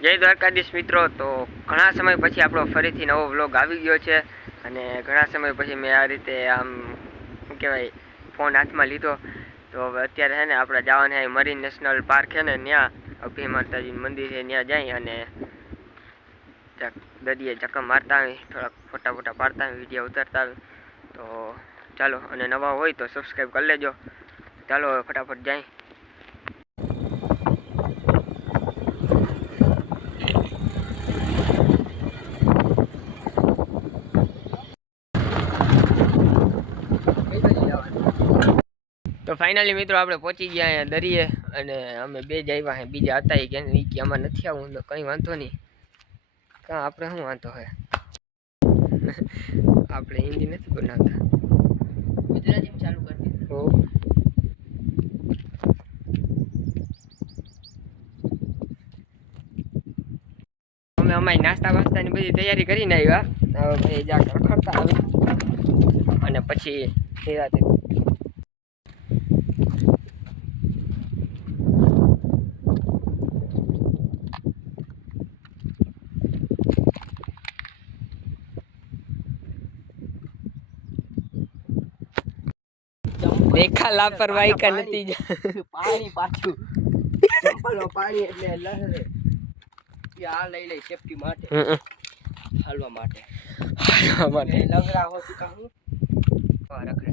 જય દ્વારકાધીશ મિત્રો। તો ઘણા સમય પછી આપણો ફરીથી નવો વ્લોગ આવી ગયો છે અને ઘણા સમય પછી મેં આ રીતે આમ શું કહેવાય ફોન હાથમાં લીધો। તો હવે અત્યારે છે ને આપણે જવાનું છે મરીન નેશનલ પાર્ક છે ને ત્યાં અભી માતાજીનું મંદિર છે ત્યાં જઈ અને દરિયે ચક્કર મારતા આવી, થોડાક ફોટા પાડતા આવી, વિડીયો ઉતારતા આવી। તો ચાલો, અને નવા હોય તો સબસ્ક્રાઈબ કરી લેજો। ચાલો હવે ફટાફટ જાય। તો ફાઇનલી મિત્રો આપણે પહોંચી ગયા અહીંયા દરિયે અને અમે બે જ આવ્યા હે, બીજા હતા કે આમાં નથી આવું તો કંઈ વાંધો નહીં, કાં આપણે શું વાંધો હે આપણે હિન્દી નથી બનાવતા, ગુજરાતી ચાલુ કરી દીધું। અમે અમારી નાસ્તા વાસ્તાની બધી તૈયારી કરીને આવ્યા। હવે ભાઈ જ્યાં રખડતા આવી અને પછી નિરાતે देखा लापरवाही का नतीजा पानी पाछू चप्पलो पानी એટલે લહરે કે આ લઈ લે સેફટી માટે હાલવા માટે લંગડા હોતી કહું રખડે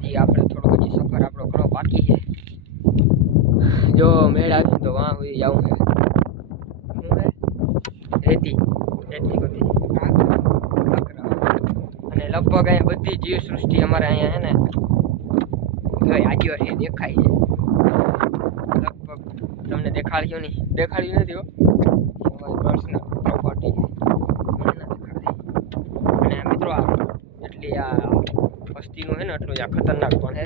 હજી આપણે થોડો હજી સફર આપણો ઘણો બાકી છે। જો મેળ આવી તો વાં હોય જાઉં છે રેતી રેતી અને લગભગ અહીંયા બધી જીવ સૃષ્ટિ અમારે અહીંયા છે ને આજ્યો છે, દેખાય છે લગભગ। તમને દેખાડ્યું નહીં, દેખાડ્યું નથી હો, અમારી પર્સનલ પ્રોપર્ટી છે, અને મિત્રો આ એટલી આ વસ્તીનું છે ને એટલું આ ખતરનાક પણ છે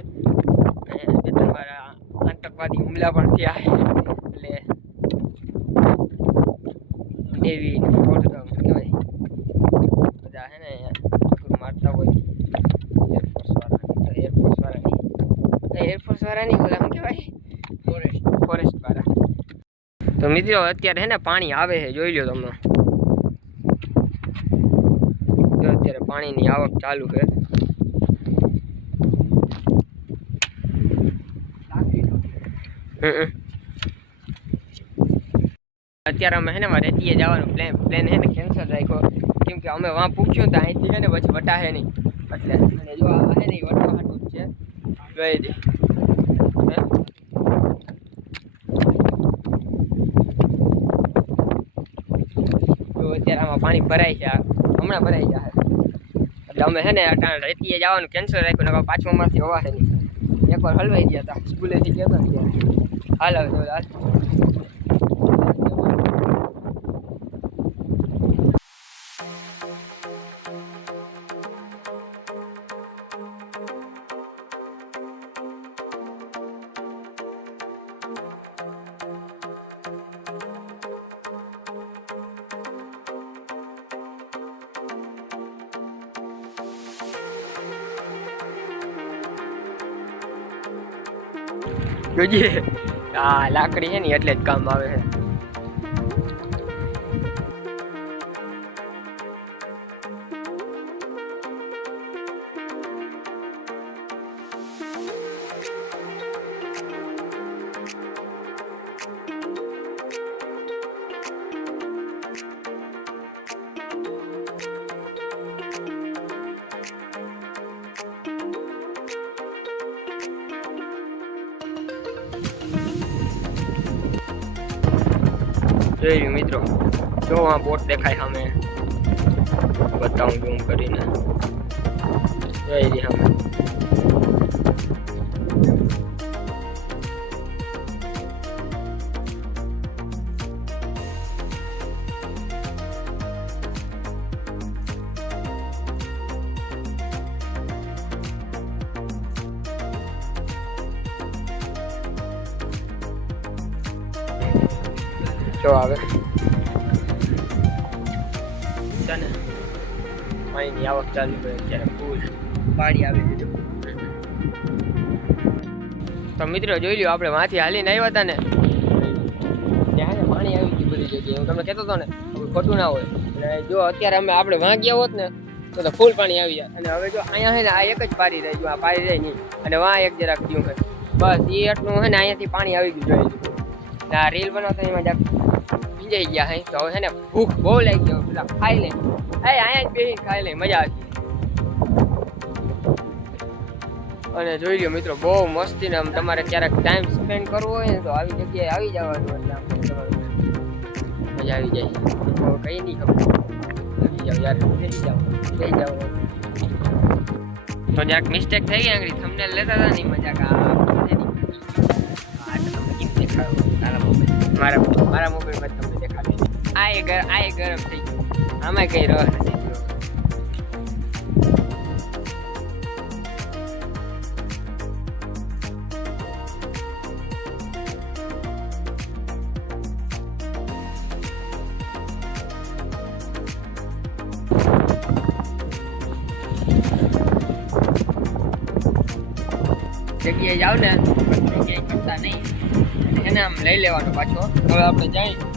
અને બે ત્રણ વાર આતંકવાદી હુમલા પણ થયા છે, એટલે એવી ફોટો કહેવાય બધા છે ને મારતા હોય એરફોર્સ વાળાની ઓલા શું કહેવાય ફોરેસ્ટ વાળા। તો મિત્રો અત્યારે છે ને પાણી આવે છે, જોઈ લો તમે, તો અત્યારે પાણીની આવક ચાલુ છે। અત્યારે અમે છે ને રેતીએ જવાનો પ્લેન છે ને કેન્સલ રાખ્યો, કેમ કે અમે વાં પૂછ્યું તો અહીંથી છે ને પછી વટાશે નહીં, એટલે અને જો આ છે ને એ વટવા હાટું જ છે ગઈ હતી। તો અત્યારે આમાં પાણી ભરાય છે, હમણાં ભરાઈ જાય, એટલે અમે છે ને રેતીએ જવાનું કેન્સલ રાખ્યું, ને પાછું અમારથી હવાશે નહીં। એકવાર હલવાઈ ગયા હતા, સ્કૂલેથી ગયા હતા ને ત્યારે હાલ આવે હાલ। જોજે આ લાકડી છે ને એટલે જ કામ આવે છે। જોઈ મિત્રો, જો આ બોટ દેખાય સામે, બતાવું ઝૂમ કરીને, જોઈ રહી સામે। જો આવે છે ને પાણીની આવક ચાલુ કરે, અત્યારે ફૂલ પાણી આવી દીધું। તો મિત્રો જોઈ લ્યો, આપણે વાંથી હાલીને આવ્યા હતા ને ત્યાં છે પાણી આવી ગયું બધી જગ્યાએ. હું તમને કહેતો હતો ને ખોટું ના હોય. અને જો અત્યારે આપણે વાં ગયા હોત ને તો ફૂલ પાણી આવી જાય. અને હવે જો અહીંયા છે ને આ એક જ પારી રહી ગયું, આ પારી રહી નહીં. અને વાં એક જરાક થયું છે બસ એ એટલું છે ને અહીંયાથી પાણી આવી ગયું જોઈ. આ રીલ બનાવતા એમાં જરાક ભીંજાઈ ગયા હે. તો હવે છે ને ભૂખ બહુ લાગી ગયો, પેલા ખાઈ લે અહીંયા જ બેસીને ખાઈ લે, મજા આવતી. અને જોઈ લ્યો મિત્રો, બહુ મસ્તી ને આમ તમારે ક્યારેક ટાઈમ સ્પેન્ડ કરવો હોય ને તો આવી જગ્યાએ આવી જવાનું, એટલે આમ મજા આવી જાય. કઈ નહીં ખબર, આવી જાવ યાર, બેસી જાવ. તો જરાક મિસ્ટેક થઈ ગઈ, આંગળી થંબનેલ લેતા હતા ને મજાક મારા મોબાઈલમાં તમને દેખાડી. આ ગરમ થઈ ગયું, આમાં કઈ રસ નથી. જગ્યાએ જાવ ને જગ્યાએ કરતા નહીં, એને આમ લઈ લેવાનો પાછો. હવે આપણે જઈએ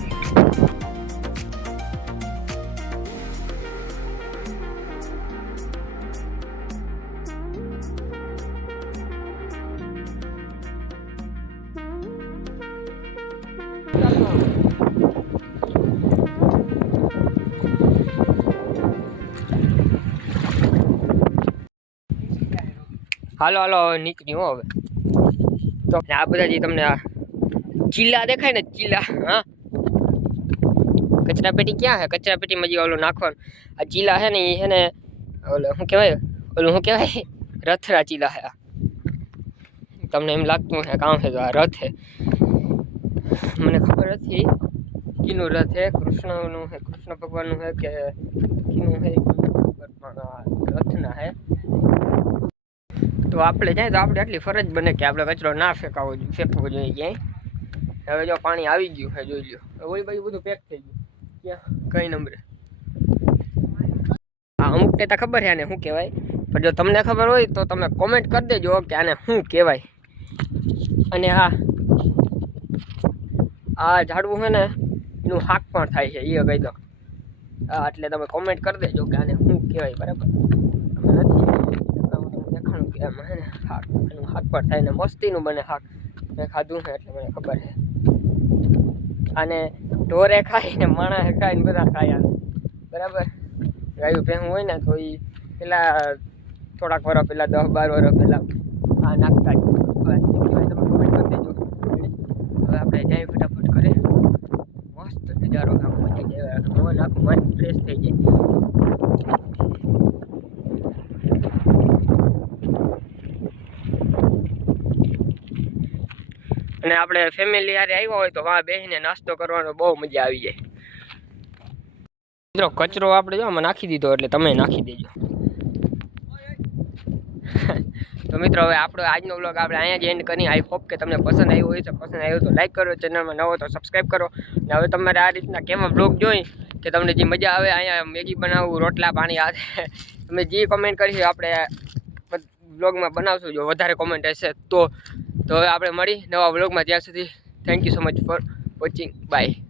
હાલો હવે નીકળ્યું હવે. તો આ બધા જે તમને આ ચીલા દેખાય ને ચીલા, હા કચરા પેટી ક્યાં છે? કચરા પેટીમાં જે ઓલું નાખવાનું આ ચીલા છે ને એ છે ને ઓલું શું કહેવાય રથરા ચીલા છે. તમને એમ લાગતું છે કામ છે તો આ રથ છે, મને ખબર નથી કીનું રથ છે, કૃષ્ણનું છે, કૃષ્ણ ભગવાનનું છે કે કીનું છે, રથના છે. તો આપણે જાય તો આપણે આટલી ફરજ બને કે આપણે કચરો ના ફેંકવો જોઈએ ક્યાંય. હવે જો પાણી આવી ગયું છે જોઈ લો, ઓલી બાજુ બધું પેક થઈ ગયું, ક્યાં કઈ નંબરે. હા અમુક નેતા ખબર છે આને શું કહેવાય, પણ જો તમને ખબર હોય તો તમે કોમેન્ટ કરી દેજો કે આને શું કહેવાય. અને આ ઝાડવું છે ને એનું હાક પણ થાય છે, એ કહી દો. હા એટલે તમે કોમેન્ટ કરી દેજો કે આને શું કહેવાય, બરાબર? એમ હે ને હાક, એનું હાક પર થાય ને મસ્તીનું બને હાક. મેં ખાધું છે એટલે મને ખબર છે. આને ઢોરે ખાય ને માણસે ખાય ને બધા ખાય આને, બરાબર? ગાયું ભેહું હોય ને તો એ પેલા થોડાક વર્ષ પહેલાં 10-12 વર્ષ પહેલાં આ નાખતા જ. તમે કમેન્ટ કરી દેજો. હવે આપણે જાય ફટાફટ કરે, મસ્ત નજારો આમ મજા જાય, મન આખું મન ફ્રેશ થઈ જાય. અને આપણે ફેમિલી હારે આવ્યા હોય તો વાં બેસીને નાસ્તો કરવાનો બહુ મજા આવી જાય. મિત્રો કચરો આપણે જો આમાં નાખી દીધો એટલે તમે નાખી દેજો. તો મિત્રો હવે આપણો આજનો વ્લોગ આપણે અહીંયા જ એન્ડ કરી. આઈ હોપ કે તમને પસંદ આવ્યો હોય તો લાઈક કરો, ચેનલમાં નવો તો સબસ્ક્રાઈબ કરો. અને હવે તમારે આ રીતના કેવા વ્લોગ જોઈ કે તમને જે મજા આવે અહીંયા મેગી બનાવવું, રોટલા પાણી આ તમે જે કોમેન્ટ કરી આપણે વ્લોગમાં બનાવશું. જો વધારે કોમેન્ટ હશે તો હવે આપણે મળી નવા વ્લોગમાં. ત્યાં સુધી thank you so much for watching. By.